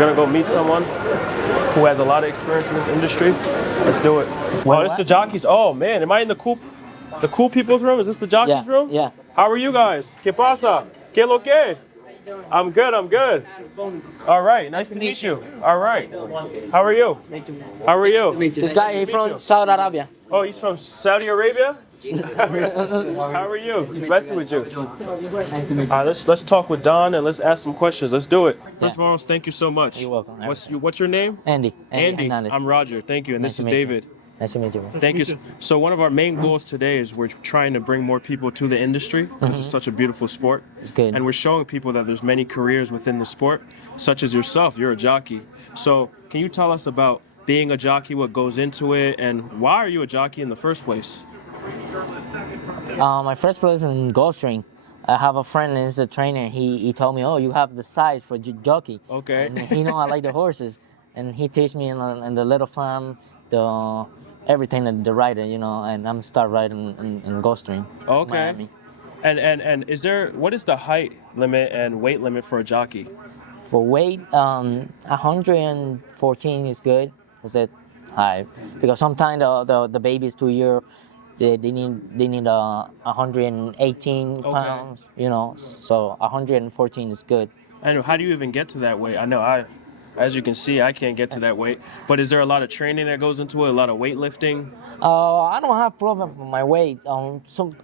gonna go meet someone who has a lot of experience in this industry. Let's do it. Oh, this the Jockeys. Oh man, am I in the cool people's room? Is this the Jockeys room? Yeah. How are you guys? ¿Qué pasa? ¿Qué lo que? I'm good. All right, nice to meet you. All right. How are you? How are you? This guy is from Saudi Arabia. Oh, he's from Saudi Arabia? How are you? Nice with you. Let's talk with Don and let's ask some questions. Let's do it. First of all, thank you so much. You're welcome. What's your name? Andy. Andy. I'm Roger. Thank you. And Nice this is to meet you. David. Nice to meet you. Thank you. So one of our main goals today is we're trying to bring more people to the industry because it's such a beautiful sport. It's good. And we're showing people that there's many careers within the sport, such as yourself. You're a jockey. So can you tell us about being a jockey, what goes into it, and why are you a jockey in the first place? My first place in Gulfstream. I have a friend and he's a trainer. He told me, oh, you have the size for jockey. Okay. And he know I like the horses. And he teach me in the little farm, everything that the rider, and I'm start riding in Gulfstream. Okay. Miami. And what is the height limit and weight limit for a jockey? For weight, 114 is good. Is that high? Because sometimes the baby is 2 years. They need 118 pounds. So 114 is good. And how do you even get to that weight? I know as you can see, I can't get to that weight. But is there a lot of training that goes into it? A lot of weightlifting? I don't have problem with my weight. So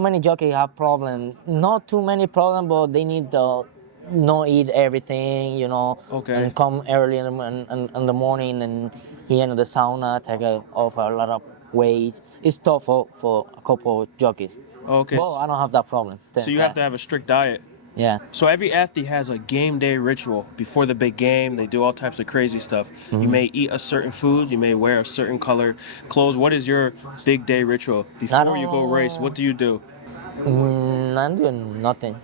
many jockeys have problem. Not too many problem, but they need to not eat everything, Okay. and come early in the morning and here in the sauna, take off a lot of weight. It's tough for a couple of jockeys. Okay. Well, I don't have that problem. So you have to have a strict diet. Yeah. So every athlete has a game day ritual. Before the big game, they do all types of crazy stuff. Mm-hmm. You may eat a certain food. You may wear a certain color clothes. What is your big day ritual? Before you go race, what do you do? I'm doing nothing.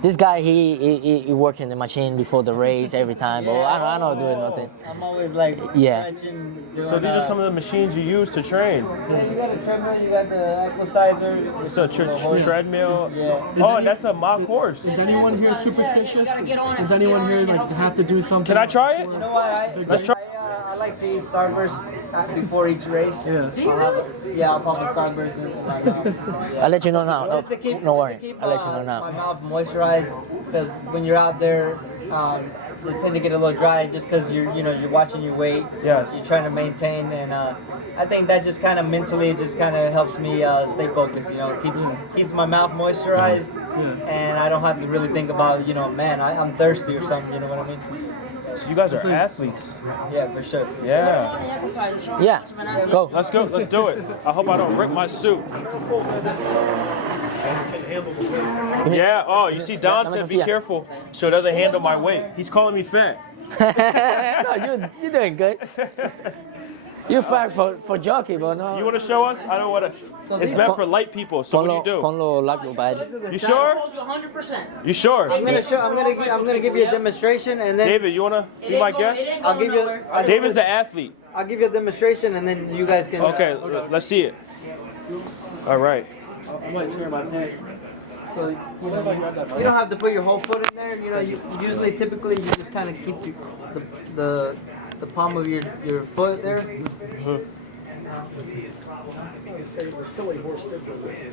This guy, he work in the machine before the race every time, but I don't do nothing. I'm always like stretching. So these are some of the machines you use to train. Yeah, you got a treadmill, you got the exerciser. It's a treadmill. Yeah. Oh, and that's a mock horse. Is anyone here superstitious? Does anyone here have to do something? Can I try it? You know what? Let's try. I like to eat Starburst before each race. Yeah. I'll pop a Starburst in my mouth. I'll let you know now. Just to keep, No worry. just to keep I'll let you know my now. mouth moisturized, because when you're out there, you tend to get a little dry just because you're watching your weight. Yes. You're trying to maintain, and I think that just kind of mentally just kind of helps me stay focused. Keeps my mouth moisturized, and I don't have to really think about man, I'm thirsty or something. You know what I mean? So you guys are athletes. Yeah, for sure. Yeah. Yeah, go. Let's go. Let's do it. I hope I don't rip my suit. Yeah. Oh, you see, Don said be careful so it doesn't handle my weight. He's calling me fat. No, you're doing good. You're fat for jockey, but no. You want to show us? I don't want to. It's meant for light people. So what do you do? You sure? 100%. You sure? I'm gonna give you a demonstration, and then David, you want to be my guest? I'll give you. David's the athlete. I'll give you a demonstration, and then you guys can. Okay, let's see it. All right. I might tear my pants. So you don't have to put your whole foot in there. Typically, you just kind of keep the palm of your foot there.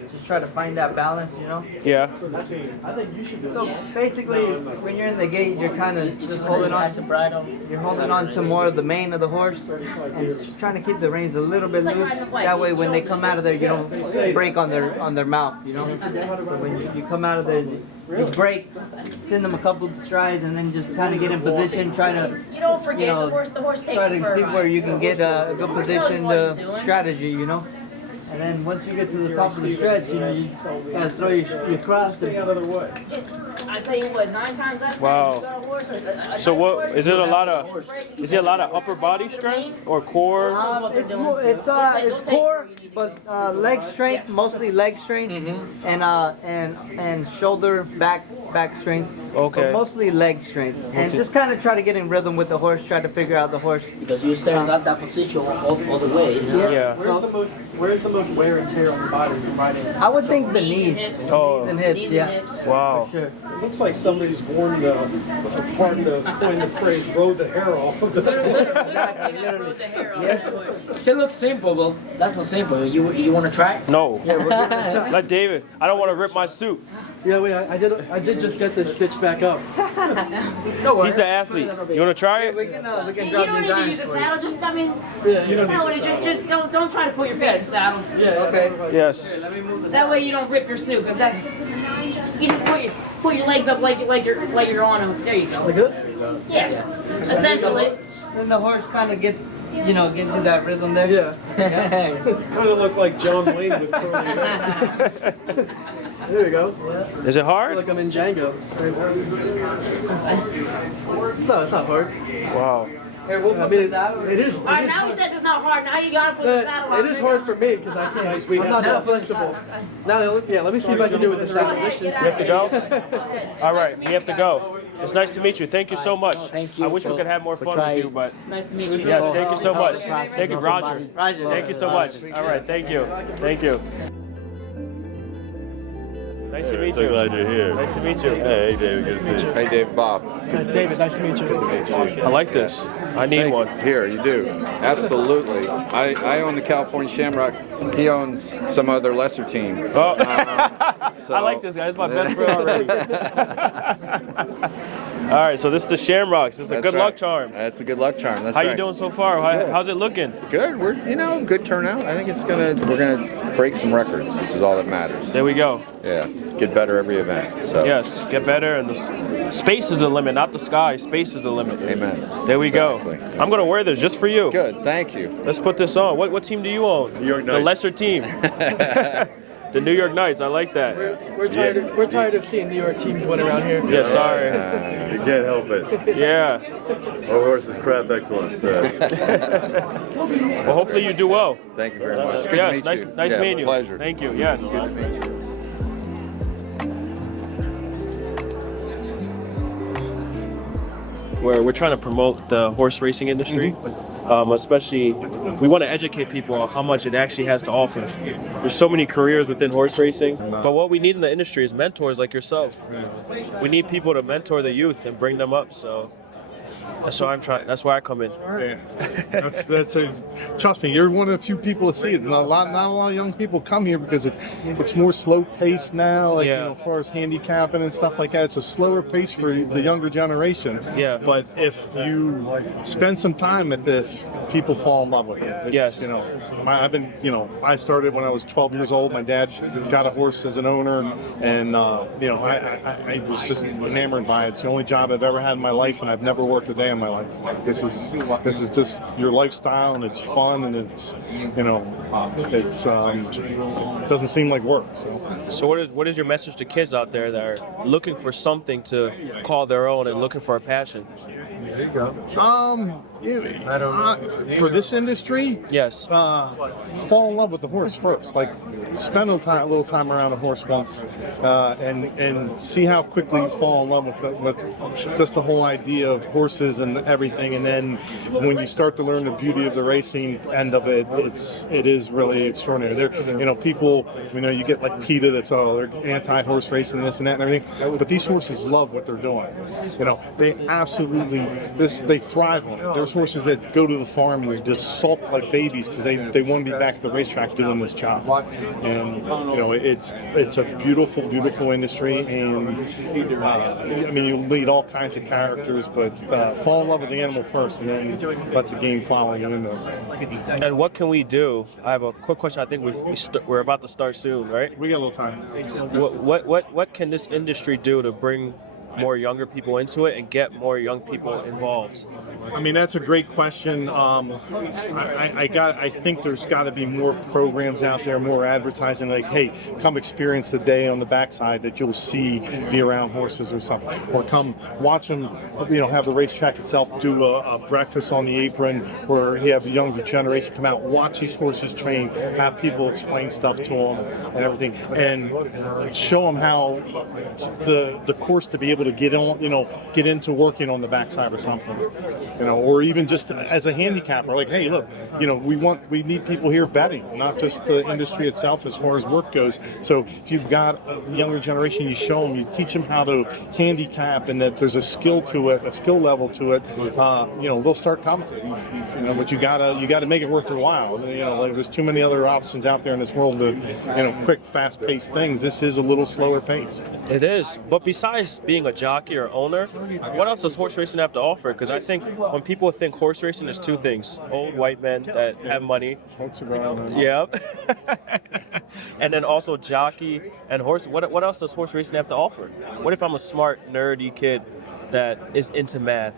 Just try to find that balance, Yeah. So basically, when you're in the gate, you're kind of just holding on. You're holding on to more of the mane of the horse, and just trying to keep the reins a little bit loose. That way, when they come out of there, you don't break on their mouth. So when you come out of there, you break, send them a couple of strides, and then just kind of get in position. Try to You don't forget the horse takes try to you for see a where ride. you can get a good That's really position what he's to doing. strategy. And then once you get to the top of the stretch, you gotta throw your cross. I tell you what, 9 times out of 10, Wow. you got a horse. So what is it? A lot of upper body strength or core? It's core, but leg strength, mostly leg strength, and shoulder, back, back strength, Okay. but mostly leg strength, and just kind of try to get in rhythm with the horse, try to figure out the horse. Because you're staring at that position all the way. You know? Yeah. Where's the most wear and tear on the body when riding? I would think the knees, Oh. knees and hips, Knees yeah. and hips. Wow. Sure. It looks like somebody's worn the part of coin the phrase "rode the hair off" of the. Rode the hair off that horse. It looks simple, but that's not simple. You want to try? No. Let David. I don't want to rip my suit. Yeah, wait. I did just get this stitched back up. He's the athlete. You want to try We it? can You drop don't need to designs use a for you. saddle. Just, I mean, Yeah, you don't no, need just don't try to put your feet in the saddle. Okay. Yes. Let me move this. That way you don't rip your suit, because that's you just put your legs up like you're on them. There you go. Like this? Yeah, essentially. Then the horse kind of get into that rhythm there. Yeah. Kind of look like John Wayne with curly hair. There you go. Is it I feel hard? like I'm in Django. No, it's not hard. Wow. Here, we'll I put mean, this out. it is. All right, now he says it's not hard. Now you gotta put the saddle on. It is hard for me because I can't. I'm not that flexible. Now, yeah, let me see if I can do it with the Go saddle. ahead, get out We have to of go? here. Go ahead. All right, we have to go. It's nice to meet you. Thank you so much. Thank you I wish we for- could have more for fun trying. with you, but It's nice to meet you. yes, thank you so much. Thank you, Roger. Roger. Thank you so much. All right, thank you. Thank you. Nice to meet So you. glad you're here. Nice to meet you. Hey, David, good to meet you. Hey, Dave, Bob. Guys, David, nice to meet you. I like this. I need one. Here, you do. Absolutely. I own the California Shamrock. He owns some other lesser team. Oh. So- I like this guy. He's my best friend already. All right, so this is the Shamrocks. This is a That's good right. luck charm. That's a good luck charm. That's How right. you doing so far? How's it looking? Good. We're good turnout. I think we're gonna break some records, which is all that matters. There we go. Yeah, get better every event. So Yes, get better, and the space is the limit, not the sky. Space is the limit. Amen. There we Exactly. go. I'm gonna wear this just for you. Good. Thank you. Let's put this on. What team do you own? New York The Knights. lesser team. The New York Knights. I like that. We're tired of seeing New York teams win around here. Yeah, sorry. You can't help it. Yeah. Our horse is crap excellence. Well, hopefully you do well. Thank you very much. It's good to Yes, meet nice, you. nice Yeah, meeting you. Pleasure. Thank you. Yes. Good to meet you. Where we're trying to promote the horse racing industry, especially we want to educate people on how much it actually has to offer. There's so many careers within horse racing, but what we need in the industry is mentors like yourself. We need people to mentor the youth and bring them up. So that's why I'm trying. That's why I come in. That's a trust me. You're one of the few people to see it. Not a lot of young people come here because it's more slow paced now. Like Yeah. as far as handicapping and stuff like that, it's a slower pace for the younger generation. Yeah. But if you spend some time at this, people fall in love with it. It's, Yes. I started when I was 12 years old. My dad got a horse as an owner, and I was just enamored by it. It's the only job I've ever had in my life, and I've never worked a day in my life. This is just your lifestyle, and it's fun, and it's it doesn't seem like work. So what is your message to kids out there that are looking for something to call their own and looking for a passion? For this industry, Yes. fall in love with the horse first. Like, spend a little time around a horse once, and see how quickly you fall in love with just the whole idea of horses and everything. And then when you start to learn the beauty of the racing end of it, it is really extraordinary. People, you get like PETA that's they're anti-horse racing, this and that and everything. But these horses love what they're doing. They absolutely they thrive on it. There's horses that go to the farm and just sulk like babies because they want to be back at the racetrack doing this job. And it's a beautiful, beautiful industry. And you lead all kinds of characters, but fall in love with the animal first, and then let the game follow you into it. And what can we do? I have a quick question. I think we're about to start soon, right? We got a little time. What can this industry do to bring more younger people into it and get more young people involved? I mean, that's a great question. I think there's got to be more programs out there, more advertising. Like, hey, come experience the day on the backside that you'll see be around horses or something, or come watch them. Have the racetrack itself do a breakfast on the apron where you have the younger generation come out, watch these horses train, have people explain stuff to them and everything, and show them how the course to be able to get on, get into working on the backside or something. Or even just as a handicapper, like, hey, look, we need people here betting, not just the industry itself as far as work goes. So if you've got a younger generation, you show them, you teach them how to handicap, and that there's a skill to it, a skill level to it. They'll start coming. But you gotta make it worth their while. Like there's too many other options out there in this world of quick, fast-paced things. This is a little slower paced. It is. But besides being a jockey or owner, what else does horse racing have to offer? Because I think when people think horse racing, there's two things: old white men that have money. Yeah. And then also jockey and horse. What else does horse racing have to offer? What if I'm a smart, nerdy kid that is into math?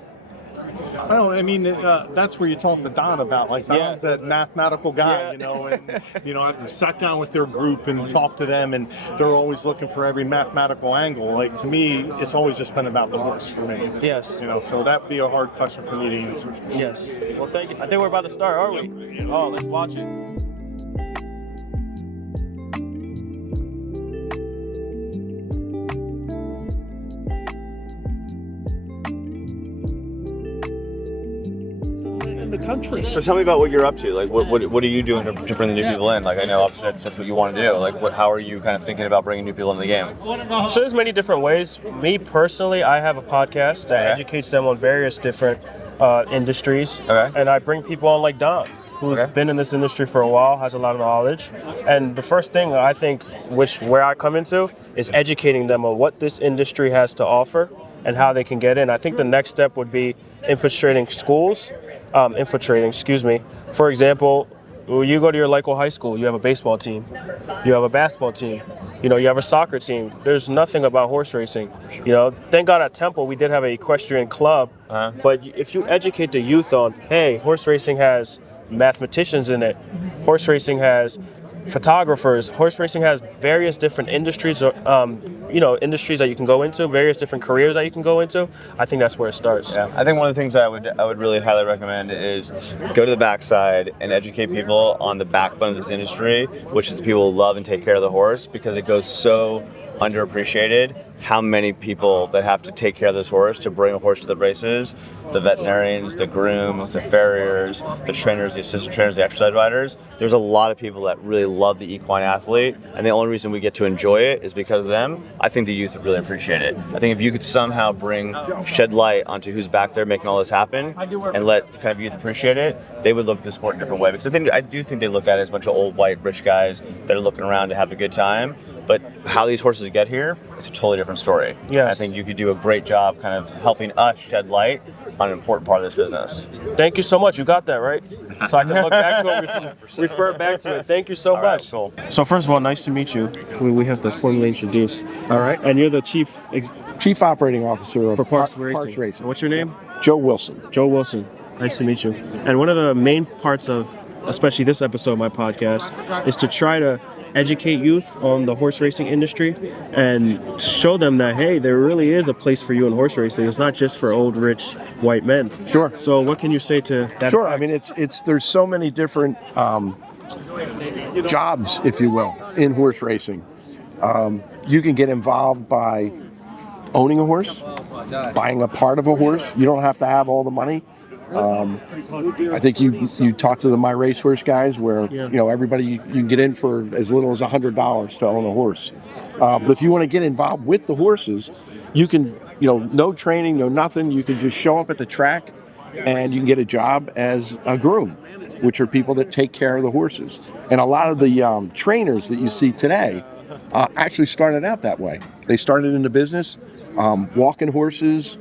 Well, I mean, that's where you talk to Don about. Like, Don's that mathematical guy, and I've sat down with their group and talked to them, and they're always looking for every mathematical angle. Like, to me, it's always just been about the horse for me. Yes. So that'd be a hard question for me to answer. Yes. Well, thank you. I think we're about to start, aren't we? Oh, let's watch it. The country. So tell me about what you're up to. Like, what are you doing to bring the new people in? Like, I know obviously that's what you want to do. Like, how are you kind of thinking about bringing new people into the game? So there's many different ways. Me personally, I have a podcast that educates them on various different industries, and I bring people on like Don, who's been in this industry for a while, has a lot of knowledge. And the first thing I think, where I come into, is educating them on what this industry has to offer and how they can get in. I think the next step would be infiltrating schools. For example, when you go to your local high school, you have a baseball team, you have a basketball team, you have a soccer team. There's nothing about horse racing. Thank God at Temple we did have an equestrian club, but if you educate the youth on, hey, horse racing has mathematicians in it, horse racing has photographers, horse racing has various different industries, industries that you can go into, various different careers that you can go into. I think that's where it starts. Yeah, I think one of the things I would really highly recommend is go to the backside and educate people on the backbone of this industry, which is the people who love and take care of the horse, because it goes so underappreciated how many people that have to take care of this horse to bring a horse to the races, the veterinarians, the grooms, the farriers, the trainers, the assistant trainers, the exercise riders. There's a lot of people that really love the equine athlete, and the only reason we get to enjoy it is because of them. I think the youth would really appreciate it. I think if you could somehow shed light onto who's back there making all this happen and let kind of youth appreciate it, they would look at the sport in a different way. Because I do think they look at it as a bunch of old white rich guys that are looking around to have a good time. But how these horses get here, it's a totally different story. Yes. I think you could do a great job kind of helping us shed light on an important part of this business. Thank you so much. You got that, right? So I can look back to it, refer back to it. Thank you so much. Cool. So first of all, nice to meet you. We have to formally introduce. All right. And you're the chief operating officer of Parks Racing. What's your name? Joe Wilson. Joe Wilson. Nice to meet you. And one of the main parts of, especially this episode of my podcast, is to try to educate youth on the horse racing industry and show them that, hey, there really is a place for you in horse racing. It's not just for old, rich, white men. Sure. So what can you say to that? Sure. effect? I mean, there's so many different jobs, if you will, in horse racing. You can get involved by owning a horse, buying a part of a horse. You don't have to have all the money. I think you talk to the My Racehorse guys where everybody you can get in for as little as $100 to own a horse. But if you want to get involved with the horses, you can no training, no nothing. You can just show up at the track and you can get a job as a groom, which are people that take care of the horses. And a lot of the trainers that you see today actually started out that way. They started in the business. Walking horses,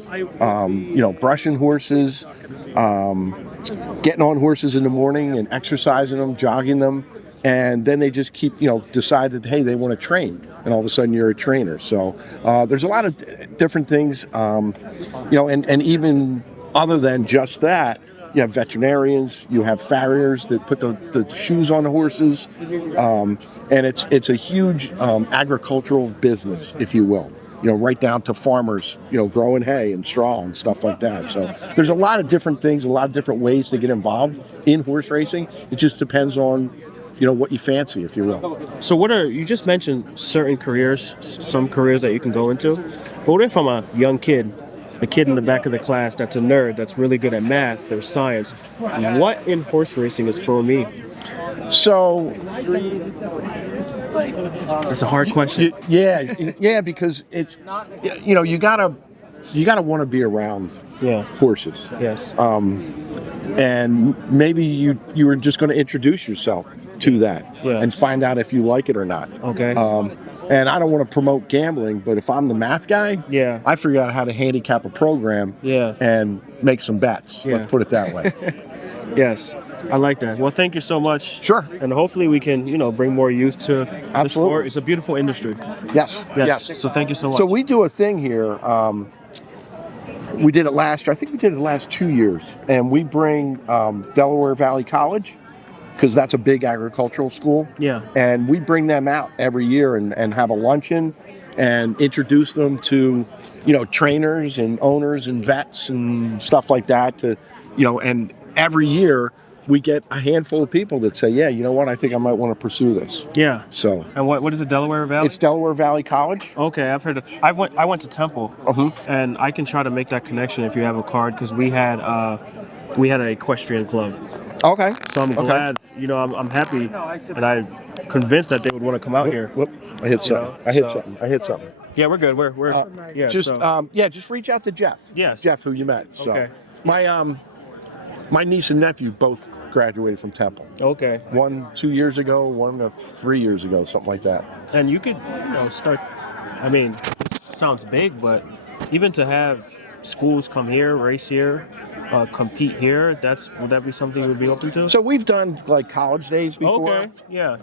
brushing horses, getting on horses in the morning and exercising them, jogging them, and then they just keep, decide that, hey, they want to train, and all of a sudden you're a trainer. So there's a lot of different things, and even other than just that, you have veterinarians, you have farriers that put the shoes on the horses, and it's a huge agricultural business, if you will. Right down to farmers, growing hay and straw and stuff like that. So there's a lot of different things, a lot of different ways to get involved in horse racing. It just depends on, what you fancy, if you will. So you just mentioned certain careers, some careers that you can go into. But what if I'm a young kid, a kid in the back of the class that's a nerd, that's really good at math or science? What in horse racing is for me? So it's a hard question. Yeah, because it's, you gotta want to be around horses. Yes. And maybe you were just going to introduce yourself to that and find out if you like it or not. Okay. And I don't want to promote gambling, but if I'm the math guy, I figured out how to handicap a program and make some bets. Let's put it that way. Yes, I like that. Well, thank you so much. Sure. And hopefully we can, bring more youth to the sport. It's a beautiful industry. Yes. So thank you so much. So we do a thing here. We did it last year. I think we did it the last 2 years. And we bring Delaware Valley College, because that's a big agricultural school. Yeah. And we bring them out every year and have a luncheon and introduce them to, trainers and owners and vets and stuff like that. And every year we get a handful of people that say, yeah, you know what, I think I might want to pursue this. Yeah. So. And what is it, Delaware Valley? It's Delaware Valley College. Okay, I've heard of. I went to Temple, and I can try to make that connection if you have a card, because we had an equestrian club. Okay. So I'm glad. I'm happy, and I'm convinced that they would want to come out here. Whoop. I hit something. I hit something. Yeah, we're good. We're just reach out to Jeff. Yes. Jeff, who you met. So. Okay. My niece and nephew both graduated from Temple. Okay. One 2 years ago, one 3 years ago, something like that. And you could start. I mean, it sounds big, but even to have schools come here, race here, compete here, would that be something you would be open to? So we've done like college days before. Okay. Yeah.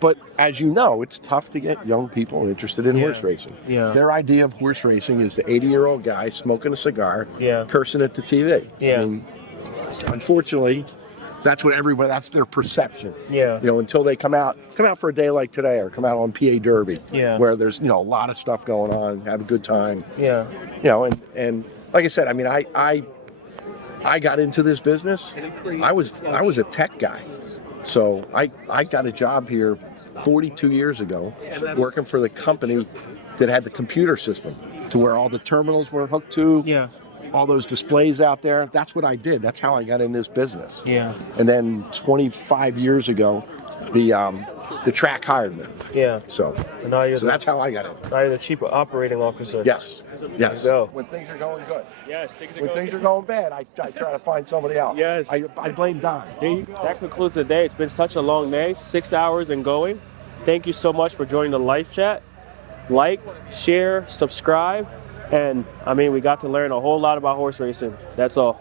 But as you know, it's tough to get young people interested in horse racing. Yeah. Their idea of horse racing is the 80-year-old guy smoking a cigar, cursing at the TV. Yeah. I mean, unfortunately, that's that's their perception. Yeah. Until they come out for a day like today, or come out on PA Derby, where there's a lot of stuff going on, have a good time. Yeah. And like I said, I mean, I got into this business. I was a tech guy. So I got a job here 42 years ago, working for the company that had the computer system to where all the terminals were hooked to, all those displays out there. That's what I did. That's how I got in this business. Yeah. And then 25 years ago, the track hired me. Yeah. So that's how I got in. Now you're the chief operating officer. Yes. Yes. Go. When things are going good. Yes, things are when things are going bad, I try to find somebody else. Yes. I blame Don. That concludes the day. It's been such a long day, 6 hours and going. Thank you so much for joining the Life Chat. Like, share, subscribe, and we got to learn a whole lot about horse racing. That's all.